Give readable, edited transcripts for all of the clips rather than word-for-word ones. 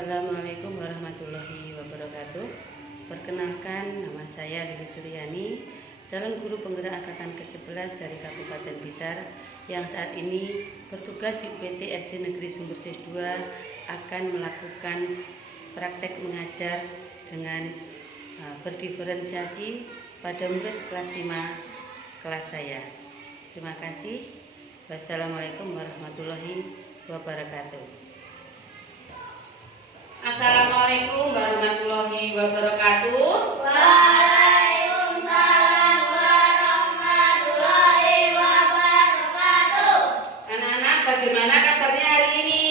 Assalamualaikum warahmatullahi wabarakatuh. Perkenalkan, nama saya Lili Suryani, calon guru penggerak angkatan ke-11 dari Kabupaten Blitar yang saat ini bertugas di UPT SD Negeri Sumbersih 2 akan melakukan praktek mengajar dengan berdiferensiasi pada murid kelas 5 kelas saya. Terima kasih. Wassalamualaikum warahmatullahi wabarakatuh. Assalamualaikum warahmatullahi wabarakatuh. Waalaikumsalam warahmatullahi wabarakatuh. Anak-anak, bagaimana kabarnya hari ini?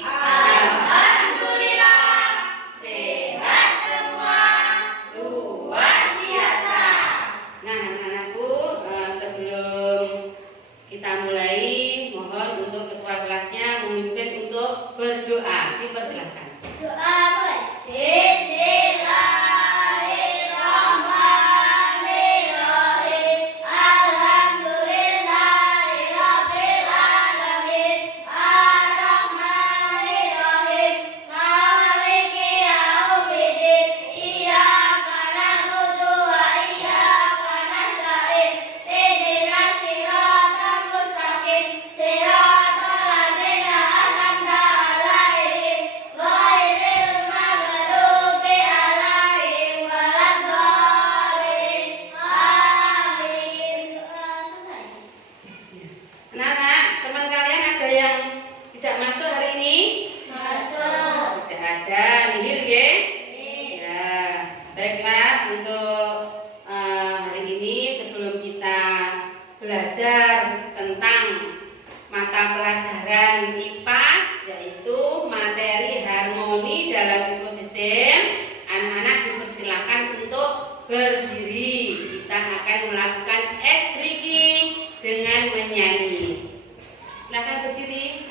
Alhamdulillah, sehat semua, luar biasa. Nah, anak-anakku, sebelum kita mulai, mohon untuk ketua kelasnya memimpin untuk berdoa. Dipersilahkan. Doa Bismillahirrahmanirrahim. Alhamdulillahirabbil alamin. Arrahmanirrahim. Maliki yaumiddin. Iyyaka na'budu wa iyyaka nasta'in. Ihdinas siratal mustaqim. Siratal ladzina an'amta 'alaihim ghairil maghdubi 'alaihim waladdallin. Amin. Anak-anak, teman kalian ada yang tidak masuk hari ini? Masuk. Tidak ada, nihil ya? Ya, baiklah untuk hari ini sebelum kita belajar tentang mata pelajaran IPA yaitu materi harmoni dalam ekosistem, anak-anak dipersilakan untuk berdiri. Kita akan melakukan ice breaking dengan menyanyi. Silakan berdiri.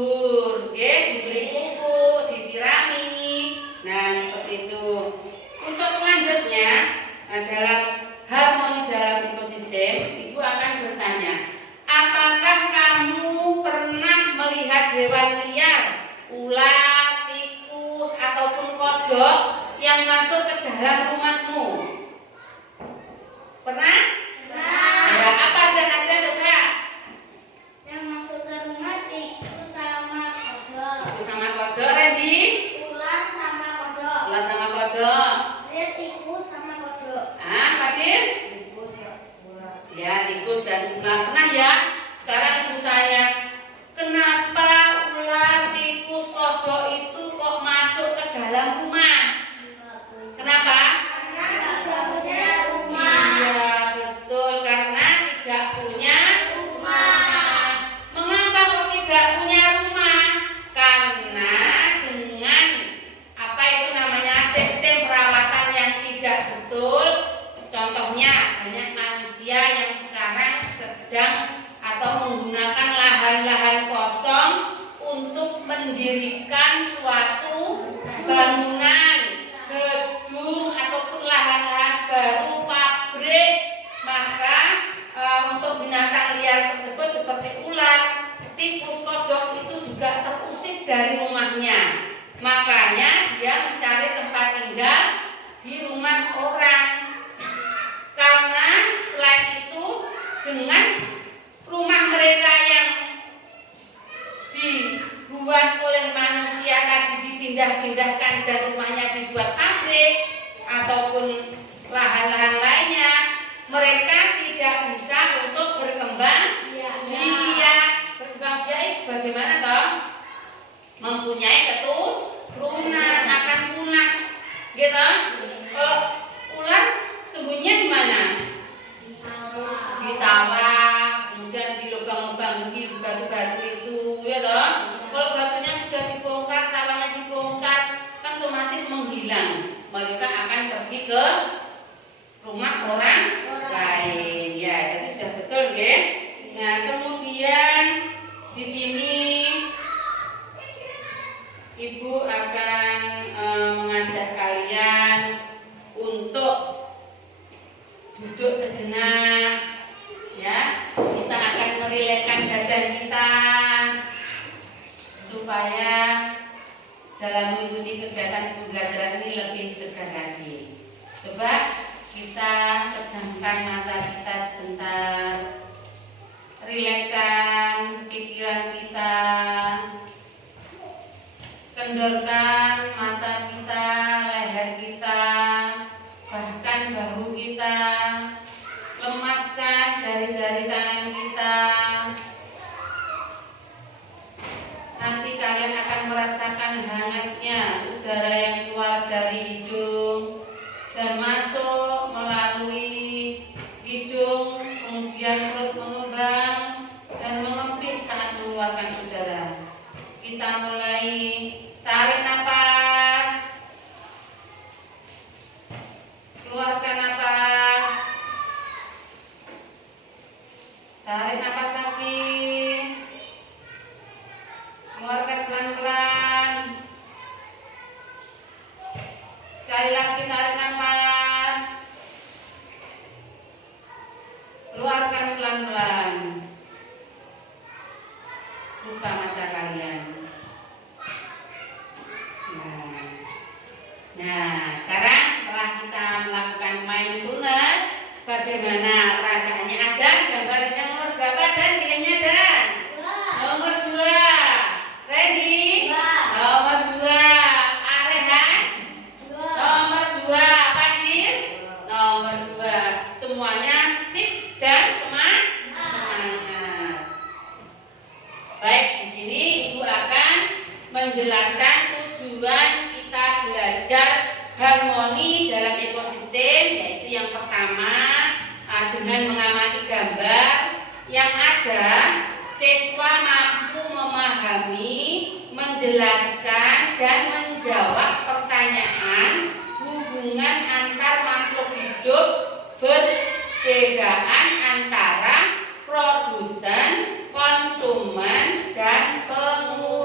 subur, diberi pupuk, disirami. Nah, seperti itu. Untuk selanjutnya, dalam harmoni dalam ekosistem, Ibu akan bertanya, apakah kamu pernah melihat hewan liar, ular, tikus, ataupun kodok yang masuk ke dalam rumahmu? Pernah? Ya, apa dan ada coba? Yang masuk ke rumah tikus sama kodok. Tikus sama kodok, Randy? Ular sama kodok. Ular sama kodok. Saya tikus sama kodok. Ah, Fadil? Tikus ya, ular. Ya, tikus dan ular. Pernah ya? Sekarang Ibu tanya, kenapa ular, tikus, kodok itu kok masuk ke dalam rumah? Kenapa? Karena tidak punya rumah. Iya, betul. Karena tidak punya Rumah. Mengapa kok tidak punya rumah? Karena dengan apa itu namanya sistem perawatan yang tidak betul. Contohnya banyak manusia yang sekarang sedang atau menggunakan lahan-lahan kosong untuk mendirikan suatu bangunan, gedung ataupun lahan-lahan baru, pabrik. Maka untuk binatang liar tersebut seperti ular, tikus, kodok itu juga terusir dari rumahnya. Makanya dia mencari tempat tinggal di rumah orang. Karena selain itu dengan rumah mereka yang dibuat oleh manusia tadi dipindah-pindahkan dan rumahnya dibuat pabrik ataupun lahan-lahan lainnya, mereka tidak bisa untuk berkembang biak. Berkembang biak itu bagaimana toh? Mempunyai keturunan, akan punah, gitu. Kalau ular sembunyinya di mana? Di sawah, kemudian di lubang-lubang di batu-batu itu, ya toh. Kalau batunya sudah dibongkar, sawahnya dibongkar, kan otomatis menghilang. Mereka akan pergi ke rumah orang lain. Ya, jadi sudah betul, ya. Nah, kemudian di sini Ibu akan mengajak kalian untuk duduk sejenak, ya. Kita akan merilekkan badan kita supaya dalam mengikuti kegiatan pembelajaran ini lebih segar lagi. Coba kita pejamkan mata kita sebentar, rilekkan pikiran kita, kendorkan mata kita, leher kita, bahkan bahu kita, lemaskan jari-jari tangan kita. Nanti kalian akan merasakan hangatnya udara yang keluar dari hidung dan masuk melalui hidung, kemudian perut mengembang dan mengempis saat mengeluarkan udara. Kita mulai tarik nafas, keluarkan nafas, tarik nafas lagi, keluarkan pelan-pelan. Sekali lagi tarik nafas, keluarkan pelan-pelan. Buka mata kalian. Nah, sekarang setelah kita melakukan mindfulness, bagaimana rasanya? Ada gambarnya nomor berapa dan nilainya dan? Nomor 2. Ready? Nomor 2. Alehan? Nomor 2. Fadil? Nomor 2. Semuanya sip dan semangat. Baik, di sini Ibu akan menjelaskan tujuan kita belajar harmoni dalam ekosistem, yaitu yang pertama dengan mengamati gambar yang ada, siswa mampu memahami, menjelaskan dan menjawab pertanyaan hubungan antar makhluk hidup, perbedaan antara produsen, konsumen dan pengusaha.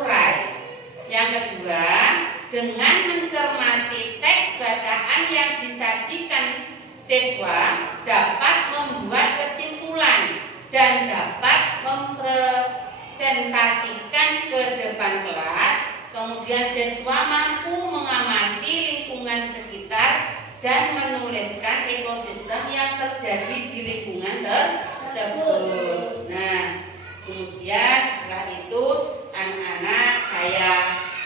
dengan mencermati teks bacaan yang disajikan, siswa dapat membuat kesimpulan dan dapat mempresentasikan ke depan kelas. Kemudian siswa mampu mengamati lingkungan sekitar dan menuliskan ekosistem yang terjadi di lingkungan tersebut. Nah, kemudian setelah itu anak-anak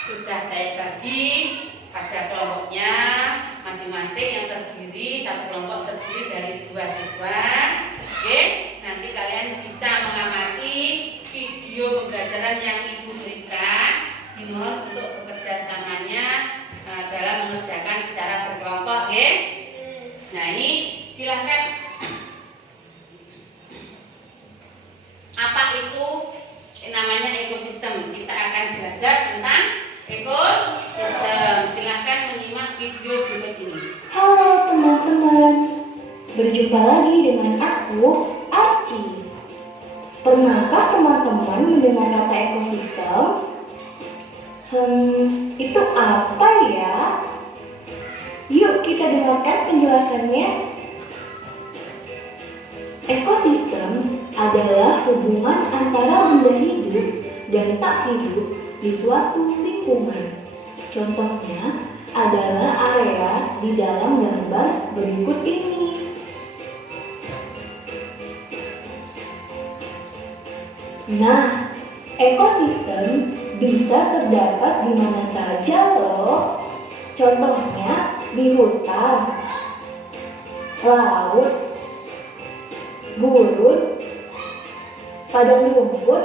sudah saya bagi pada kelompoknya masing-masing yang terdiri, satu kelompok terdiri dari 2 siswa. Oke, nanti kalian bisa mengamati video pembelajaran yang ibu berikan. Dimohon untuk bekerjasamanya dalam mengerjakan secara berkelompok, oke? Nah, ini silahkan. Apa itu namanya ekosistem? Kita akan belajar tentang ekosistem. Silahkan menyimak video berikut ini. Halo teman-teman, berjumpa lagi dengan aku, Archie. Pernahkah teman-teman mendengar kata ekosistem? Itu apa ya? Yuk kita dengarkan penjelasannya. Ekosistem adalah hubungan antara benda hidup dan tak hidup di suatu lingkungan. Contohnya adalah area di dalam gambar berikut ini. Nah, ekosistem bisa terdapat di mana saja loh. Contohnya di hutan, laut, gurun, padang rumput,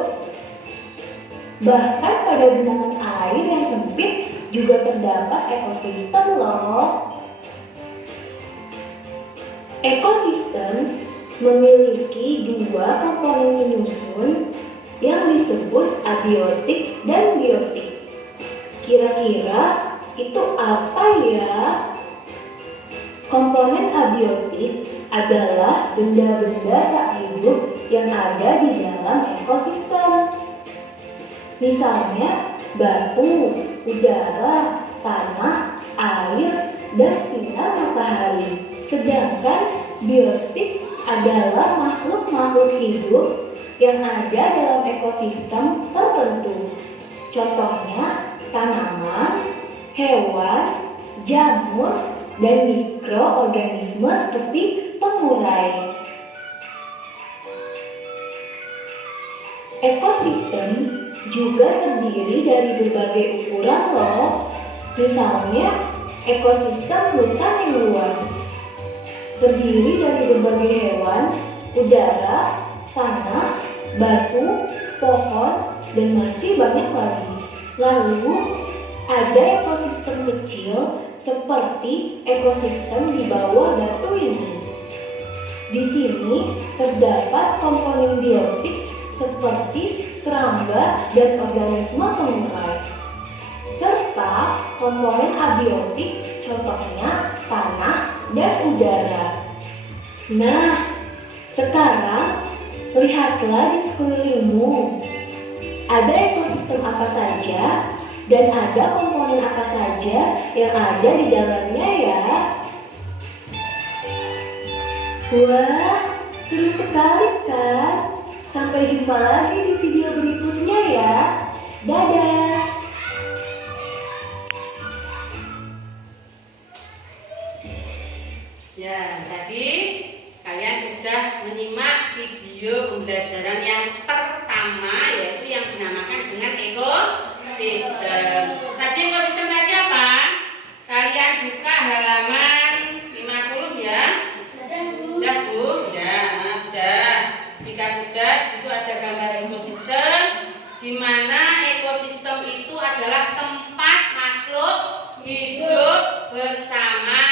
bahkan pada genangan air yang sempit juga terdapat ekosistem loh. Ekosistem memiliki 2 komponen penyusun yang disebut abiotik dan biotik. Kira-kira itu apa ya? Komponen abiotik adalah benda-benda tak hidup yang ada di dalam ekosistem. Misalnya batu, udara, tanah, air, dan sinar matahari. Sedangkan biotik adalah makhluk-makhluk hidup yang ada dalam ekosistem tertentu. Contohnya tanaman, hewan, jamur, dan mikroorganisme seperti pengurai. Ekosistem juga terdiri dari berbagai ukuran loh. Misalnya ekosistem hutan yang luas terdiri dari berbagai hewan, udara, tanah, batu, pohon, dan masih banyak lagi. Lalu ada ekosistem kecil seperti ekosistem di bawah batu ini. Di sini terdapat komponen biotik seperti serangga dan organisme pengurai, serta komponen abiotik, contohnya tanah dan udara. Nah, sekarang lihatlah di sekelilingmu. Ada ekosistem apa saja dan ada komponen apa saja yang ada di dalamnya ya? Wah, seru sekali kan? Sampai jumpa lagi di video berikutnya ya. Dadah! Ya, tadi kalian sudah menyimak video pembelajaran yang pertama, yaitu yang dinamakan dengan ekosistem. Tadi ekosistem tadi apa? Kalian buka halaman 50 ya. Sudah Bu? Ya, sudah. Jika sudah, di situ ada gambar ekosistem, di mana ekosistem itu adalah tempat makhluk hidup bersama.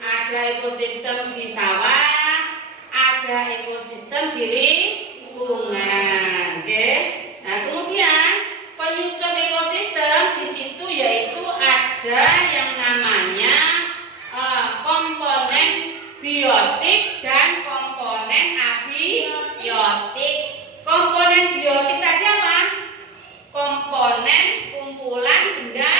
Ada ekosistem di sawah, ada ekosistem di lingkungan. Nah, kemudian penyusun ekosistem di situ yaitu ada yang namanya komponen biotik dan komponen abiotik. Komponen biotik tadi apa? Komponen kumpulan benda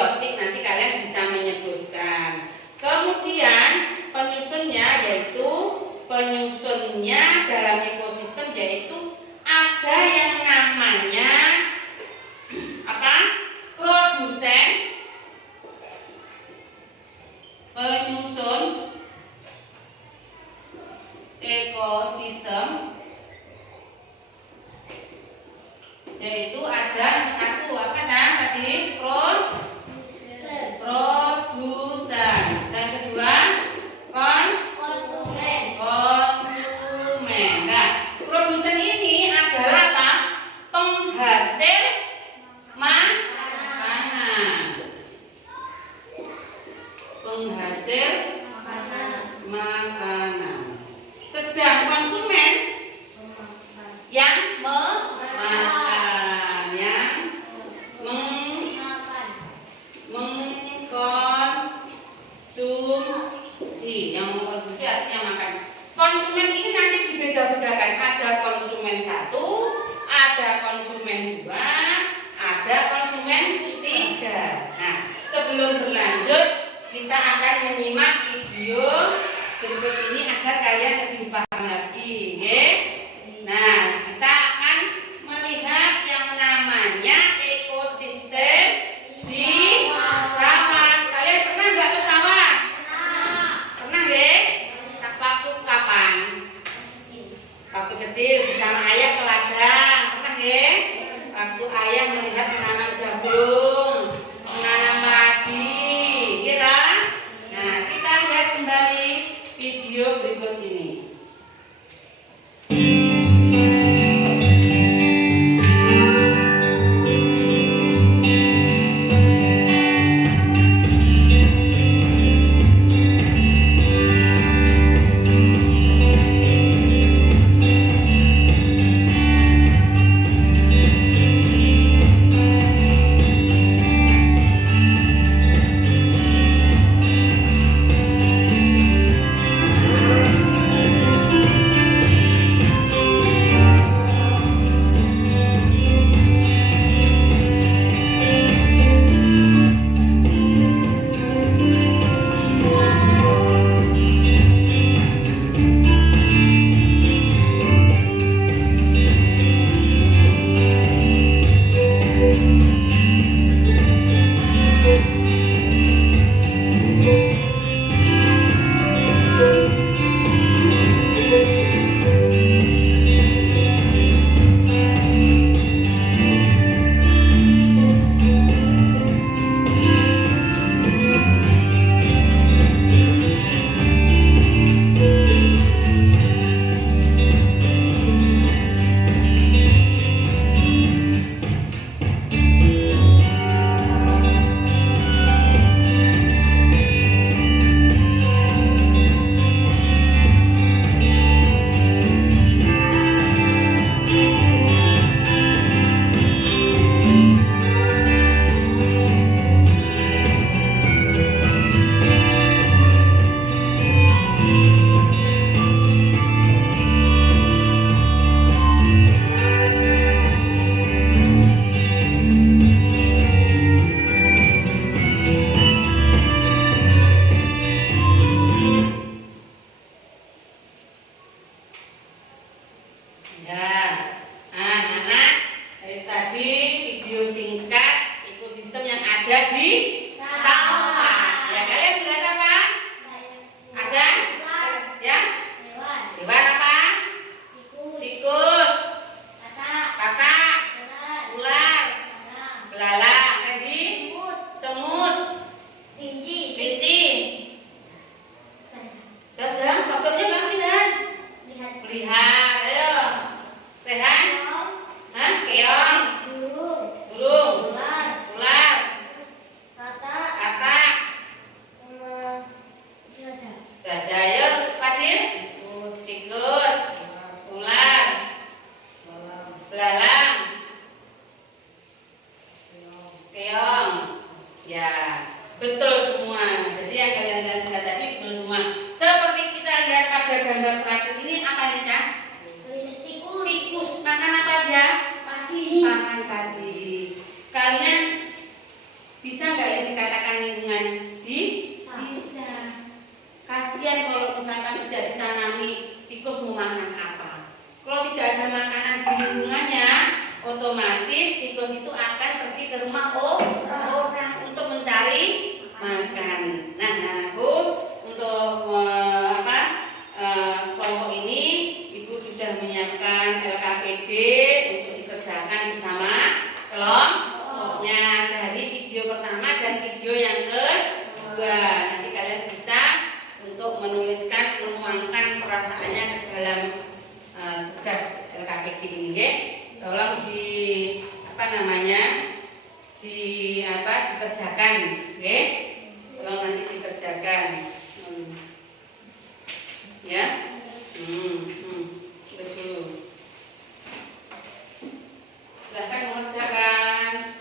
abiotik, nanti kalian bisa menyebutkan. Kemudian penyusunnya dalam ekosistem yaitu ada yang namanya apa? Produsen, penyusun ekosistem, yaitu ada satu apa kan tadi? Produsen. Dan kedua konsumen. Nah, produsen ini adalah apa? Penghasil makanan. Penghasil makanan. Sedang konsumen yang memakan, yang mengkonsumsi, yang mengkonsumsi artinya makan. Konsumen ini nanti dibeda-bedakan, ada konsumen 1, ada konsumen 2, ada konsumen 3. Nah, sebelum berlanjut kita akan menyimak video berikut ini agar kalian lebih paham lagi, ya. Nah, kita akan melihat yang namanya ekosistem di sawah. Kalian pernah nggak ke sawah? Pernah, ya? Waktu kapan? Waktu kecil bersama ayah ke ladang, pernah, ya? Waktu ayah melihat menanam jagung, menanam padi, kira? Nah, kita lihat kembali video berikut ini. Makan padi. Kalian bisa nggak ya Bisa. Kasihan kalau misalkan tidak ditanami, tikus mau makan apa? Kalau tidak ada makanan di lingkungannya, otomatis tikus itu akan pergi ke rumah orang untuk mencari makan. Nah, aku untuk kelompok ini Ibu sudah menyiapkan LKPD untuk dikerjakan bersama kelompoknya dari video pertama dan video yang kedua. Nanti kalian bisa untuk menuliskan, menuangkan perasaannya ke dalam tugas LKPD ini, ya. Tolong dikerjakan, ya. Tolong nanti dikerjakan, ya. Terus dulu. Silahkan mengerjakan.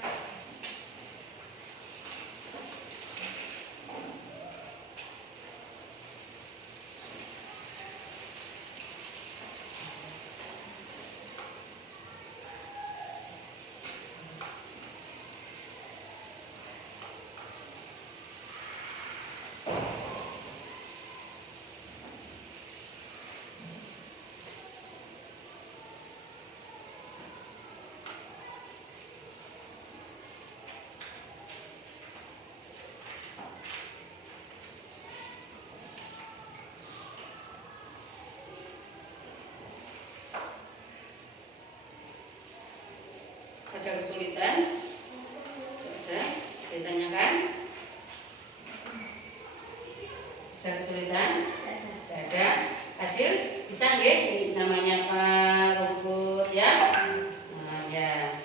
Ada kesulitan? Ada? Saya tanyakan. Ada kesulitan? Tidak ada. Adil? Bisa nggih? Ini namanya apa? Rumput, ya? Nah, ya.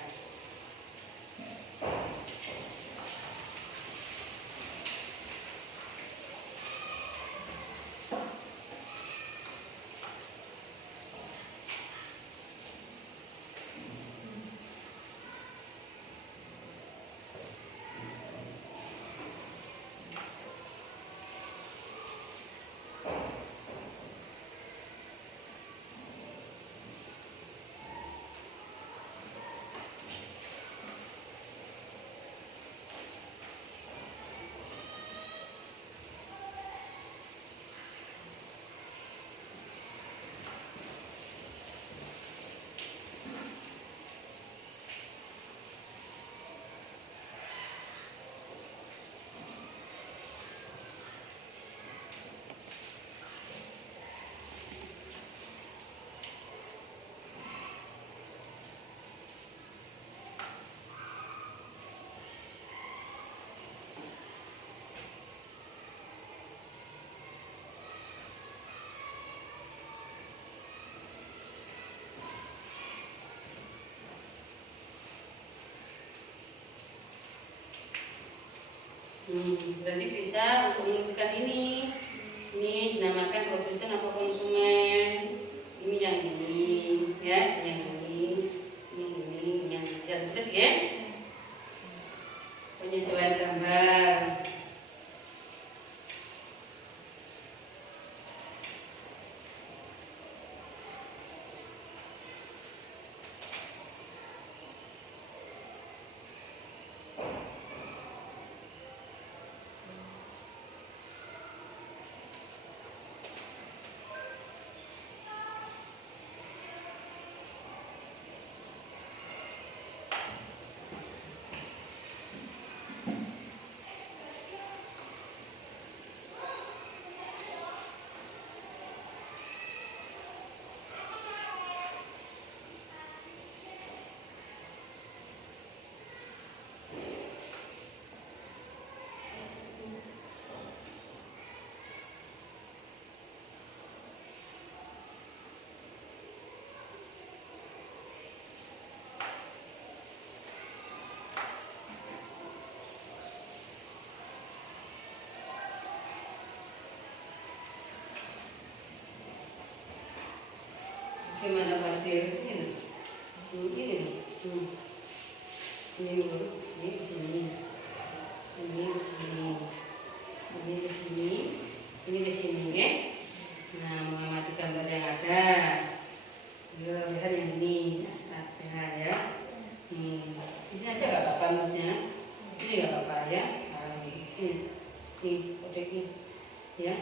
Berarti bisa untuk menuliskan ini dinamakan produsen apa konsumen. Ini yang ini, ya, yang ini, yang terus, ya. Penyesuaian gambar. Gimana Pak Dir? Ini dulu, ini ke sini, ini ke sini, ini ke sini, ini ke sini, ya. Nah, mengamati gambar yang ada. Yo, lihat yang ini, lihat ya. Di sini aja nggak apa-apa, maksudnya. Di sini nggak apa-apa ya. Kalau di sini, Nih, kode ini. Ya.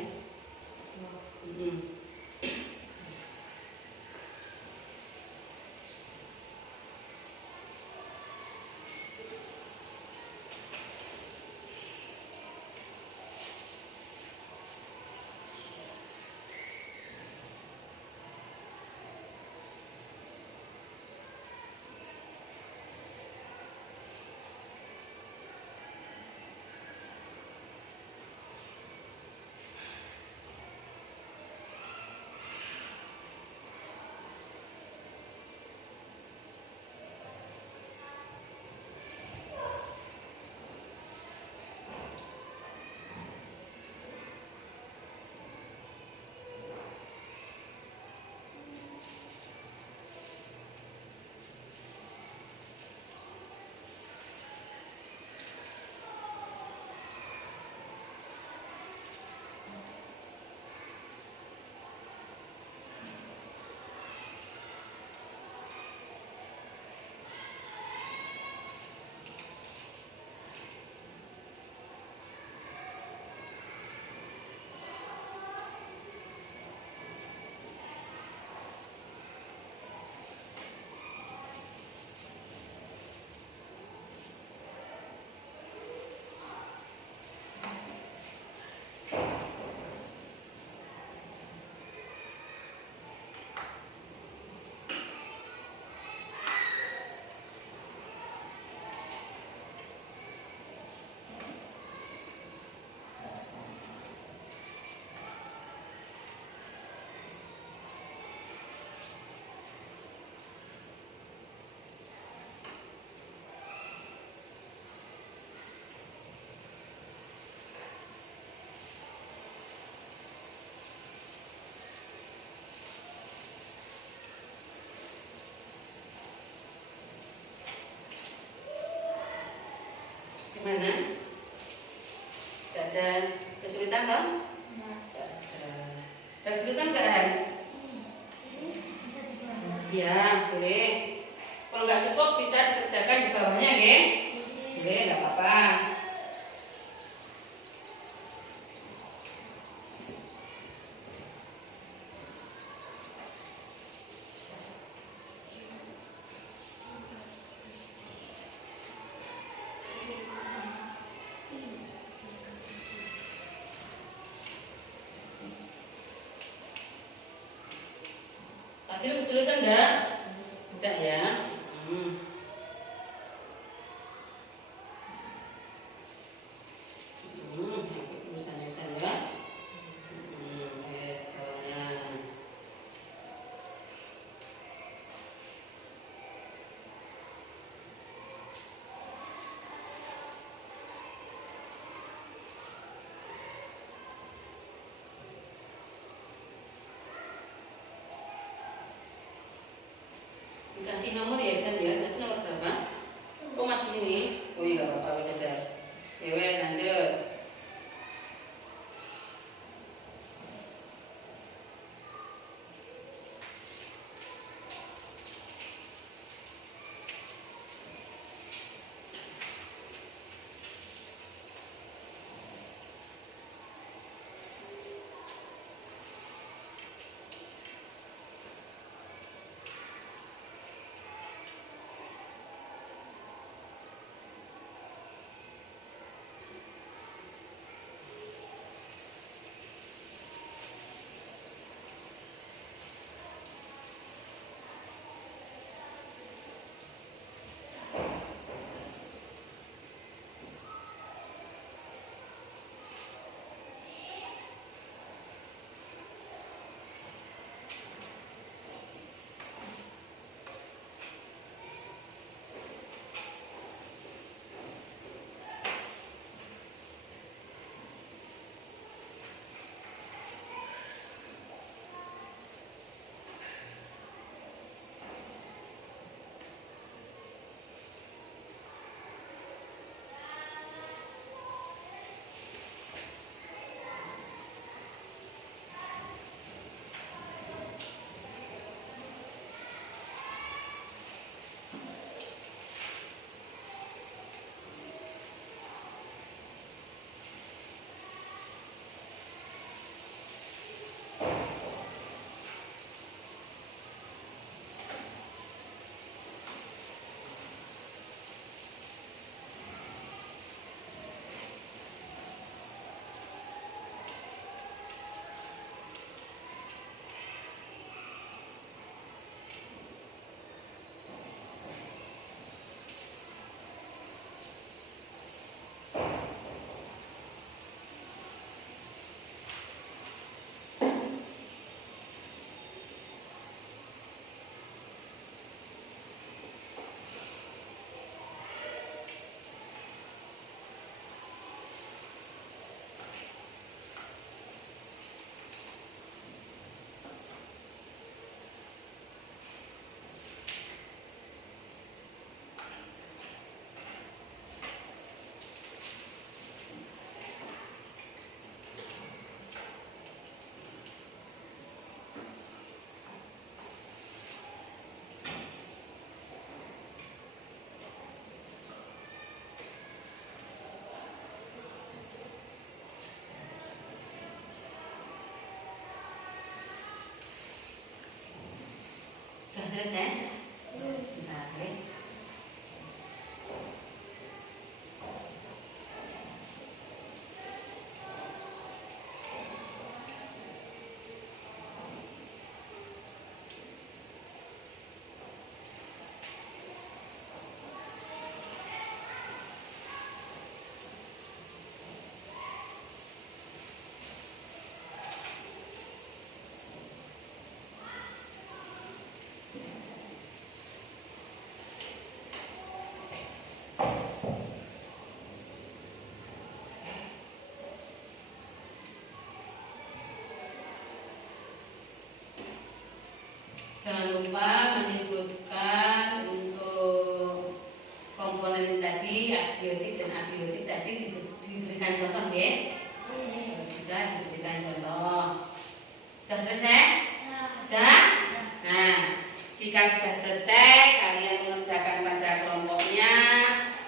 Gimana? Tidak ada kesulitan toh? Tidak ada. Ada kesulitan nggak, Han? Ya, boleh. Kalau nggak cukup bisa dikerjakan di bawahnya, ya? Boleh, nggak apa-apa. Tadi kesulitan enggak? Enggak ya? Misalnya ya. Bawahnya. Dikasih nomor ya kan ya? Nanti nomor berapa? Kok masih ini? Oh iya nggak apa-apa, bisa ada. Dewe lanjut. terus ya. Bentar, oke. Jangan lupa menyebutkan untuk komponen tadi, abiotik dan abiotik tadi diberikan contoh ya. Bisa diberikan contoh. Sudah selesai? Sudah? Nah, jika sudah selesai, kalian mengerjakan pada kelompoknya.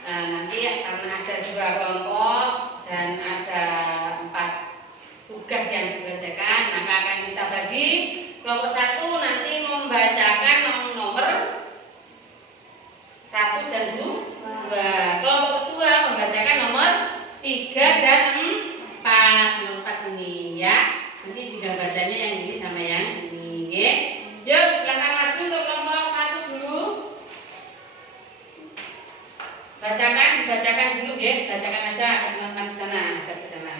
Nah, nanti karena ada 2 kelompok dan ada 4 tugas yang diselesaikan, maka akan kita bagi. Kelompok 1 nanti membacakan nomor 1 dan 2. Kelompok 2 membacakan nomor 3 dan 4. Nomor 4 ini ya. Nanti tinggal bacanya yang ini sama yang ini ya. Yuk, silakan maju untuk kelompok 1 dulu. Dibacakan dulu ya. Bacakan aja teman-teman di sana, di sana.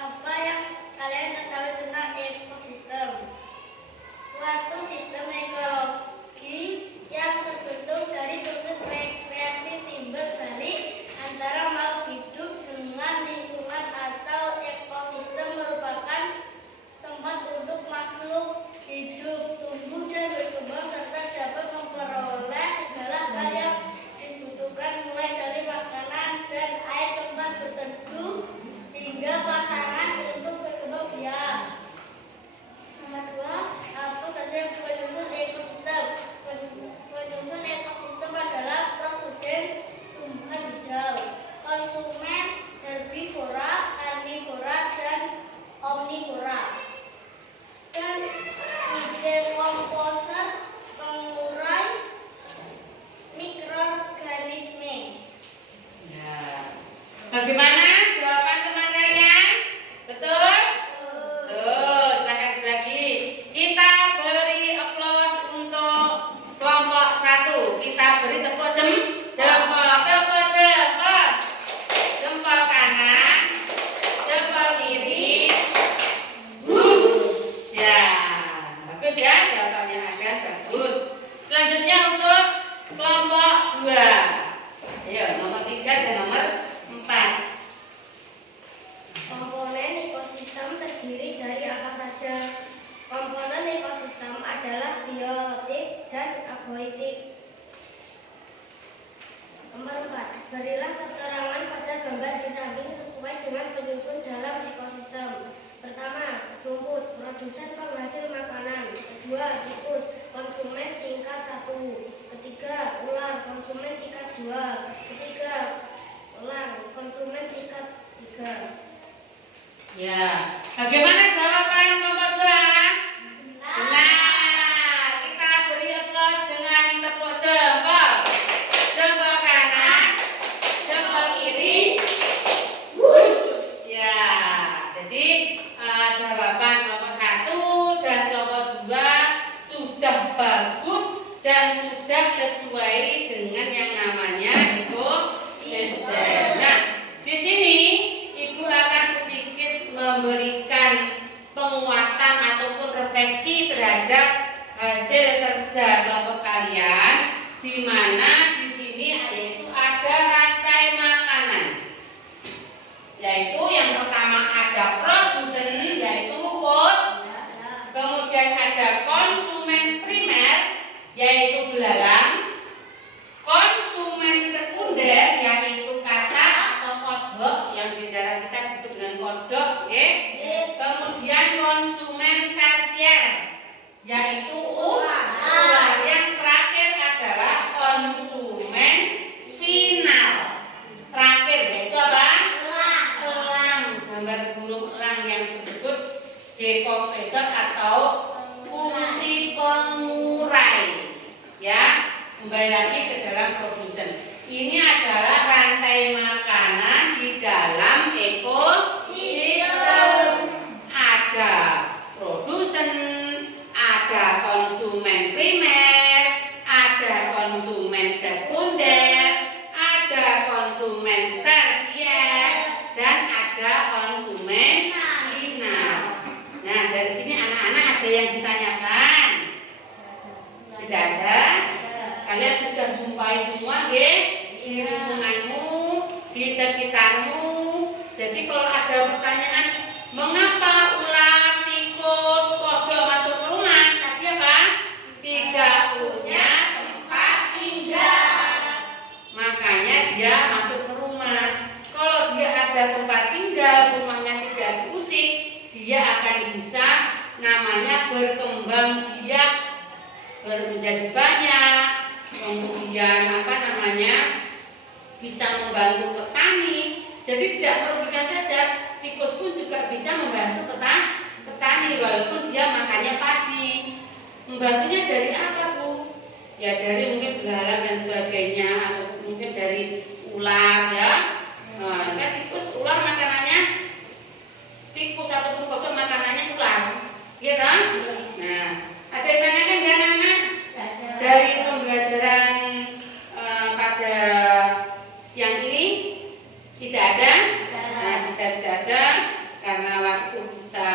Apa yang kalian ketahui tentang ekosistem? Suatu sistem ekologi yang terbentuk dari proses reaksi timbal balik antara makhluk hidup dengan lingkungan atau ekosistem merupakan tempat untuk makhluk hidup tumbuh dan berkembang serta dapat memperoleh segala hal yang dibutuhkan mulai dari makanan dan air tempat berteduh hingga pasangan untuk berkembang biak. Nomor 2, apa saja penyusun ekosistem? Penyusun ekosistem adalah prosedur tumbuhan hijau, konsumen, herbivora, karnivora, dan omnivora. Dan dekomposer, pengurai mikroorganisme. Ya. Bagaimana jawaban teman kalian? Betul? Betul. Silakan lagi. Kita beri aplaus untuk kelompok 1. Kita beri tepuk jempol. Tepuk jempol. Jempol kanan, jempol kiri. Ya. Bagus ya, jawabannya ada bagus. Selanjutnya untuk kelompok 2. Ayo, nomor 3 dan nomor 4. Komponen ekosistem terdiri dari apa saja? Komponen ekosistem adalah biotik dan abiotik. Nomor 4. Berilah keterangan pada gambar di samping sesuai dengan penyusun dalam ekosistem. Pertama, rumput, produsen penghasil makanan. Kedua, tikus, konsumen tingkat 1. Ketiga, ular, konsumen tingkat 2. Ketiga, elang, konsumen tingkat 3. Ya. Bagaimana jawaban nomor 2? Benar. Kita beri aplaus dengan tepuk jempol. Jempol kanan, jempol kiri. Ya. Jadi jawaban nomor 1 dan nomor 2 sudah bagus dan sudah sesuai dengan yang namanya ekosistem. Nah, di sini Ibu akan sedikit memberikan penguatan ataupun refleksi terhadap hasil kerja kelompok kalian, di mana di sini yaitu ada rantai makanan. Yaitu yang pertama ada produsen, yaitu rumput. Kemudian ada konsumen primer, yaitu belalang. Konsumen sekunder, yaitu kata atau kodok, yang di daerah kita disebut dengan kodok, ya. Kemudian konsumen tersier, yaitu ular. Yang terakhir adalah konsumen final. Terakhir yaitu apa? Elang. Gambar burung elang yang disebut dekompresor atau fungsi pengurai. Ya, kembali lagi ke dalam produsen. Ini adalah rantai makanan di dalam ekosistem. Ada produsen, ada konsumen primer, ada konsumen sekunder, ada konsumen tersier, dan ada konsumen final. Nah, dari sini anak-anak ada yang ditanyakan? Tidak ada? Kalian sudah jumpai semua, nggih? Di lingkunganmu, di sekitarmu. Jadi kalau ada pertanyaan, mengapa ular, tikus, kodok masuk ke rumah? Tadi apa? Tidak punya tempat tinggal. Makanya dia masuk ke rumah. Kalau dia ada tempat tinggal, rumahnya tidak diusik, dia akan bisa namanya berkembang biak, menjadi banyak. Kemudian bisa membantu petani. Jadi tidak merugikan saja, tikus pun juga bisa membantu petani walaupun dia makannya padi. Membantunya dari apa, Bu? Ya dari mungkin belalang dan sebagainya, atau mungkin dari ular ya. Nah, kan tikus, ular makanannya tikus ataupun kodok makanannya ular, iya kan? Nah, ada yang tanyakan nggak anak-anak? Dari pembelajaran pada siang ini tidak ada? Nah, sudah tidak ada karena waktu kita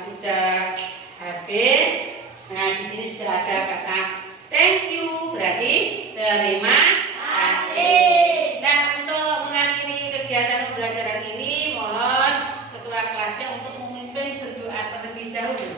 sudah habis. Nah, di sini sudah ada kata thank you, berarti terima kasih. Dan untuk mengakhiri kegiatan pembelajaran ini, mohon ketua kelasnya untuk memimpin berdoa terlebih dahulu.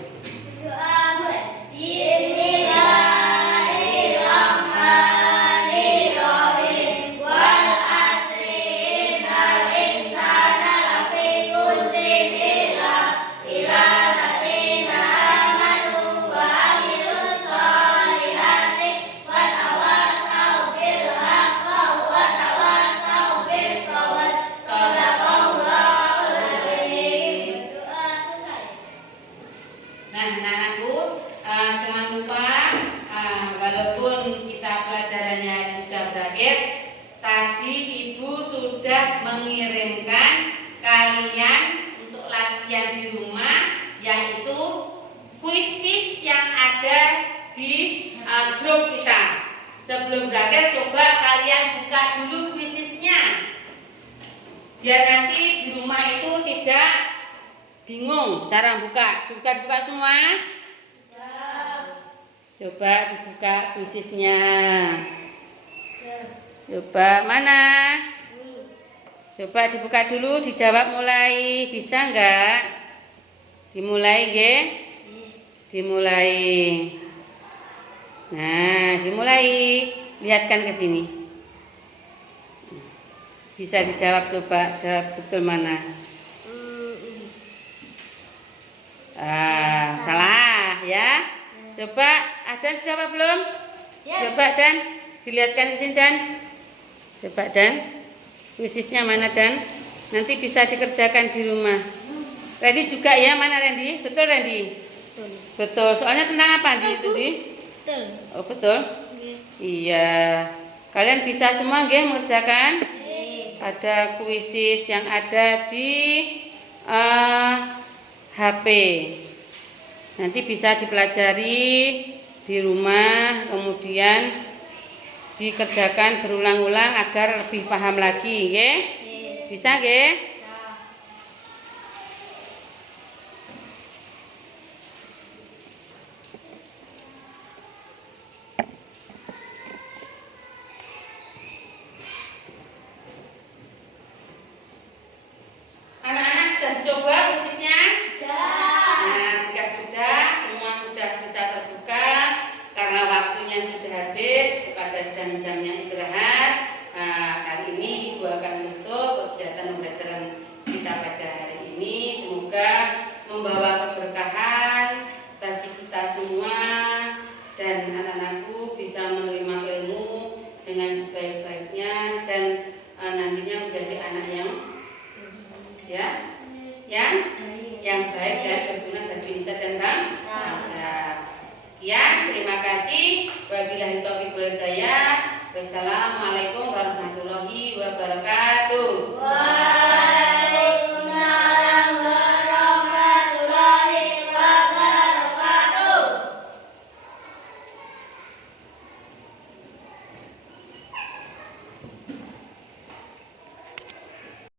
Bismillahirrahmanirrahim. Wal asri innal insana lafi khusrin illa alladzina amanu wa amilus solihati wa tawassaw bil haqqi wa tawassaw bis sabr. Shadaqallahul azim. Doa selesai. Nah, anak-anakku, jangan lupa walaupun kita pelajarannya sudah berakhir, tadi Ibu sudah mengirimkan kalian untuk latihan di rumah, yaitu kuisis yang ada di grup kita. Sebelum berakhir, coba kalian buka dulu kuisisnya, biar nanti di rumah itu tidak bingung cara buka. Sudah buka semua? Coba dibuka kuisisnya. Coba mana? Coba dibuka dulu, dijawab mulai. Bisa enggak? Dimulai, nggih? Dimulai. Nah, dimulai. Lihatkan ke sini. Bisa dijawab, coba jawab betul mana? Salah ya. Coba Adan siapa belum? Siap. Coba Dan dilihatkan ke sini Dan. Coba Dan, kuisisnya mana Dan? Nanti bisa dikerjakan di rumah. Randy juga ya, mana Randy? Betul Randy? Betul. Betul. Soalnya tentang apa Randy itu di? Betul. Oh betul. Iya. Kalian bisa semua nggih mengerjakan? Ada kuisis yang ada di HP. Nanti bisa dipelajari di rumah, kemudian dikerjakan berulang-ulang agar lebih paham lagi, nggih? Bisa nggih? Anak-anak sudah dicoba kuisisnya? Nah, jika sudah, semua sudah bisa terbuka karena waktunya sudah habis dan jamnya istirahat. Kali ini Ibu akan tutup kegiatan pembelajaran kita pada hari ini. Semoga membawa keberkahan bagi kita semua dan anak-anakku bisa menerima ilmu dengan sebaik-baiknya dan nantinya menjadi anak yang baik dan berguna bagi Indonesia dan bangsa. Sekian, terima kasih. Wabillahi taufiq wal hidayah. Wassalamualaikum warahmatullahi wabarakatuh.